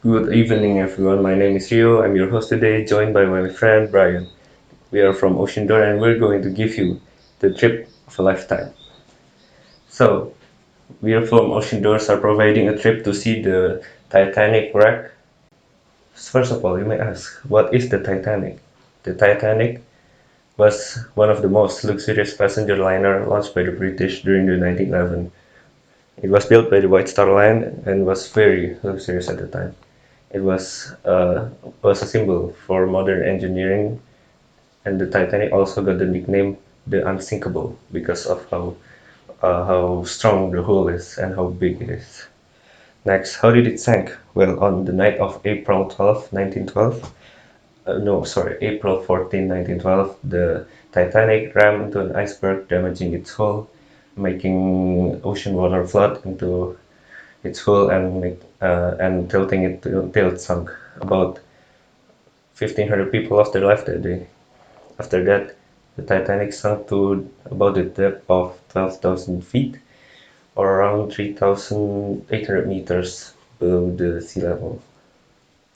Good evening, everyone. My name is Rio. I'm your host today, joined by my friend Brian. We are from OceanDoor and we're going to give you the trip of a lifetime. So, we are from OceanDoors are providing a trip to see the Titanic wreck. First of all, you may ask, what is the Titanic? The Titanic was one of the most luxurious passenger liner launched by the British during the 1911. It was built by the White Star Line and was very luxurious at the time. It was a symbol for modern engineering, and the Titanic also got the nickname the Unsinkable because of how strong the hull is and how big it is. Next, how did it sink? Well, on the night of April 12, 1912, no, sorry, April 14, 1912, the Titanic rammed into an iceberg, damaging its hull, making ocean water flood into its hull and tilting it till it sunk. About 1,500 people lost their life that day. After that, the Titanic sunk to about a depth of 12,000 feet, or around 3,800 meters below the sea level.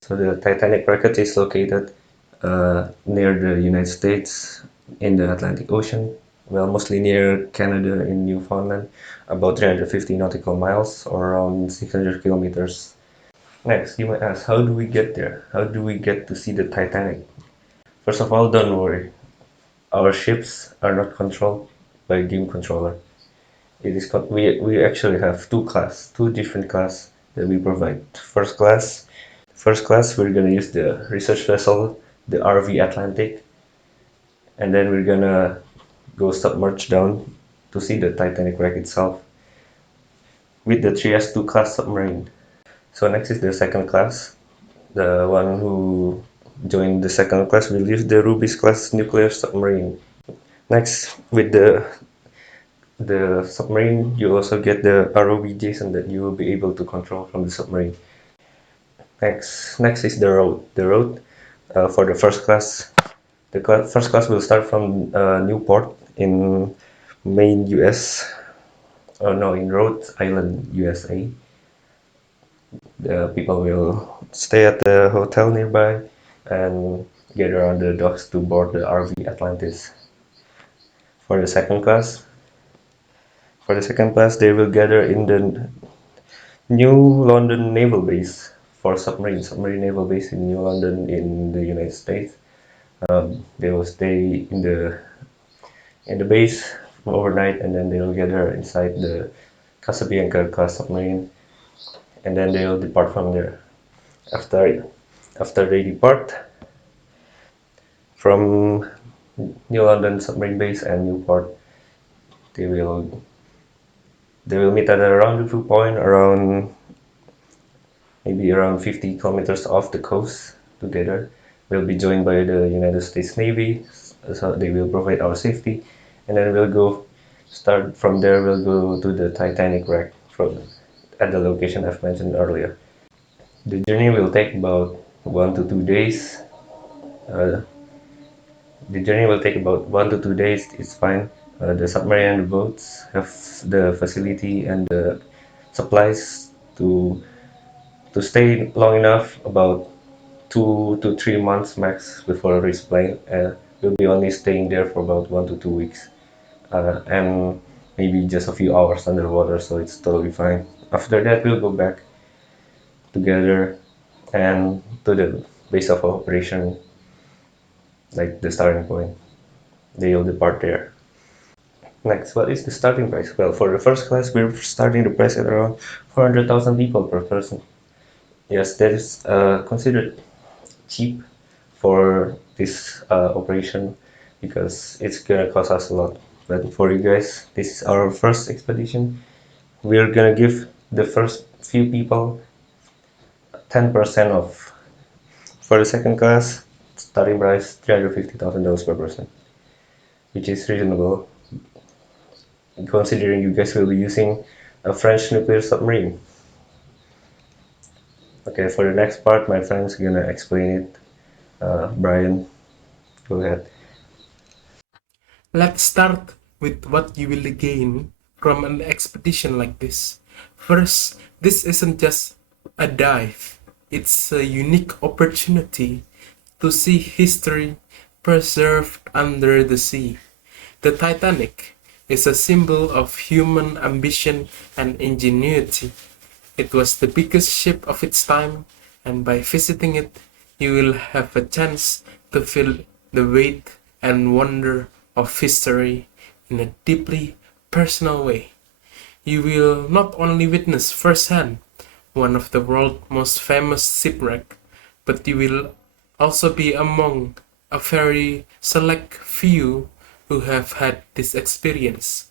So the Titanic wreckage is located near the United States in the Atlantic Ocean, well, mostly near Canada in Newfoundland, about 350 nautical miles or around 600 kilometers. Next, you might ask, how do we get there? How do we get to see the Titanic? First of all, don't worry. Our ships are not controlled by a game controller. We actually have two different class that we provide. First class, we're gonna use the research vessel, the RV Atlantic, and then we're gonna go submerge down to see the Titanic wreck itself with the 3S2 class submarine. So next is the second class. The one who joined the second class will use the Rubis class nuclear submarine. Next, with the submarine, you also get the ROV JSON that you will be able to control from the submarine. Next is the road. The road for the first class. First class will start from Newport in Maine, US. Oh no, in Rhode Island, USA. The people will stay at the hotel nearby and gather on the docks to board the RV Atlantis. For the second class, they will gather in the New London Naval Base for submarine naval base in New London in the United States. They will stay in the base overnight, and then they will gather inside the Casabianca class submarine, and then they will depart from there. After after they depart from New London submarine base and Newport, they will they will meet at a rendezvous point around maybe around 50 kilometers off the coast together. We'll be joined by the United States Navy, so they will provide our safety, and then we'll go start from there. We'll go to the Titanic wreck from at the location I've mentioned earlier. The journey will take about 1 to 2 days. Uh, the journey will take about 1 to 2 days. It's fine. The submarine and the boats have the facility and the supplies to stay long enough, about 2 to 3 months max before resupplying. We'll be only staying there for about 1 to 2 weeks, and maybe just a few hours underwater, so it's totally fine. After that, we'll go back together and to the base of operation, like the starting point. They'll depart there. Next, what is the starting price? Well, for the first class, we're starting the price at around 400,000 people per person. Yes, that is considered cheap for this operation because it's gonna cost us a lot. But for you guys, this is our first expedition. We're gonna give the first few people 10% off. For the second class, starting price $350,000 per person, which is reasonable considering you guys will be using a French nuclear submarine. Okay, for the next part, my friend's gonna explain it. Brian, go ahead. Let's start with what you will gain from an expedition like this. First, this isn't just a dive. It's a unique opportunity to see history preserved under the sea. The Titanic is a symbol of human ambition and ingenuity. It was the biggest ship of its time, and by visiting it, you will have a chance to feel the weight and wonder of history in a deeply personal way. You will not only witness firsthand one of the world's most famous shipwreck, but you will also be among a very select few who have had this experience.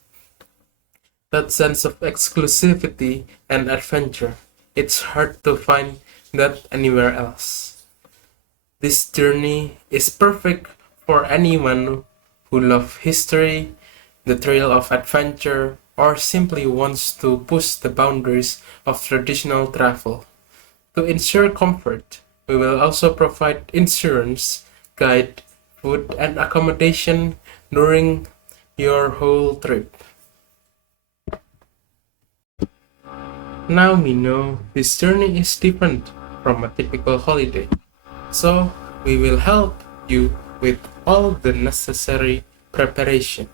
That sense of exclusivity and adventure, it's hard to find that anywhere else. This journey is perfect for anyone who loves history, the thrill of adventure, or simply wants to push the boundaries of traditional travel. To ensure comfort, we will also provide insurance, guide, food, and accommodation during your whole trip. Now we know this journey is different from a typical holiday, so we will help you with all the necessary preparation.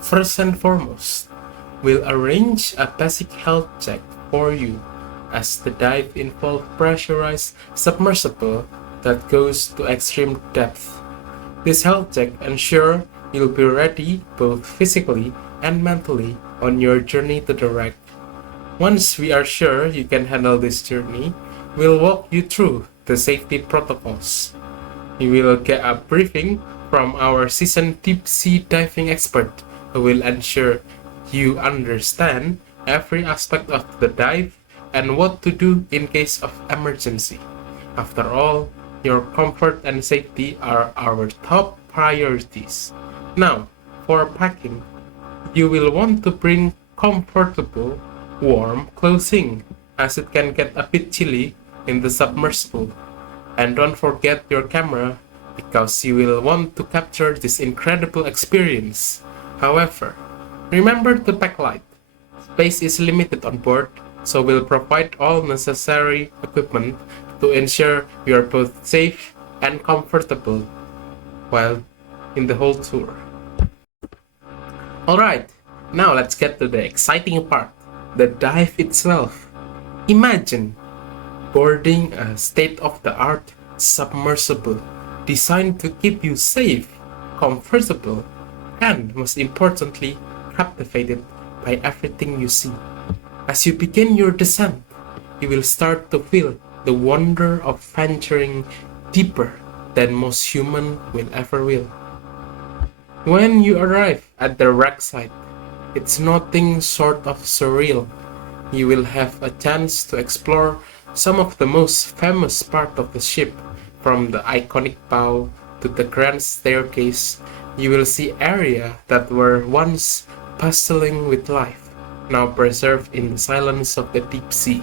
First and foremost, we'll arrange a basic health check for you, as the dive involves pressurized submersible that goes to extreme depth. This health check ensures you'll be ready both physically and mentally on your journey to the wreck. Once we are sure you can handle this journey, we'll walk you through the safety protocols. You will get a briefing from our seasoned deep sea diving expert who will ensure you understand every aspect of the dive and what to do in case of emergency. After all, your comfort and safety are our top priorities. Now, for packing, you will want to bring comfortable, warm clothing, as it can get a bit chilly in the submersible. And don't forget your camera, because you will want to capture this incredible experience. However, remember to pack light. Space is limited on board, so we'll provide all necessary equipment to ensure you are both safe and comfortable while in the whole tour. Alright, now let's get to the exciting part, the dive itself. Imagine boarding a state-of-the-art submersible designed to keep you safe, comfortable, and most importantly, captivated by everything you see. As you begin your descent, you will start to feel the wonder of venturing deeper than most humans will ever will. When you arrive at the wreck site, it's nothing short of surreal. You will have a chance to explore some of the most famous parts of the ship, from the iconic bow to the grand staircase. You will see areas that were once bustling with life, now preserved in the silence of the deep sea.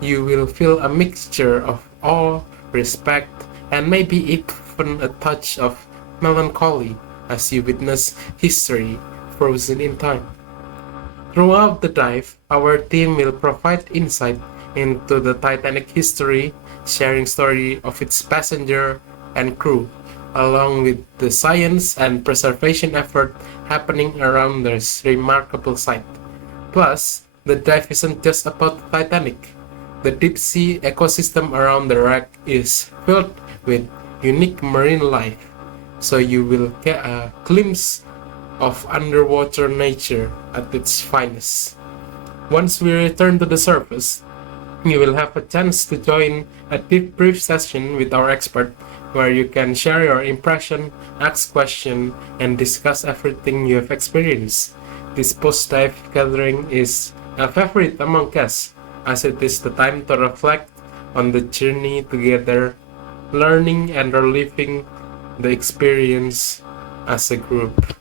You will feel a mixture of awe, respect, and maybe even a touch of melancholy as you witness history frozen in time. Throughout the dive, our team will provide insight into the Titanic history, sharing story of its passenger and crew, along with the science and preservation effort happening around this remarkable site. Plus, the dive isn't just about the Titanic. The deep sea ecosystem around the wreck is filled with unique marine life, so you will get a glimpse of underwater nature at its finest. Once we return to the surface, you will have a chance to join a debrief session with our expert, where you can share your impression, ask questions, and discuss everything you have experienced. This post-dive gathering is a favorite among guests, as it is the time to reflect on the journey together, learning and reliving the experience as a group.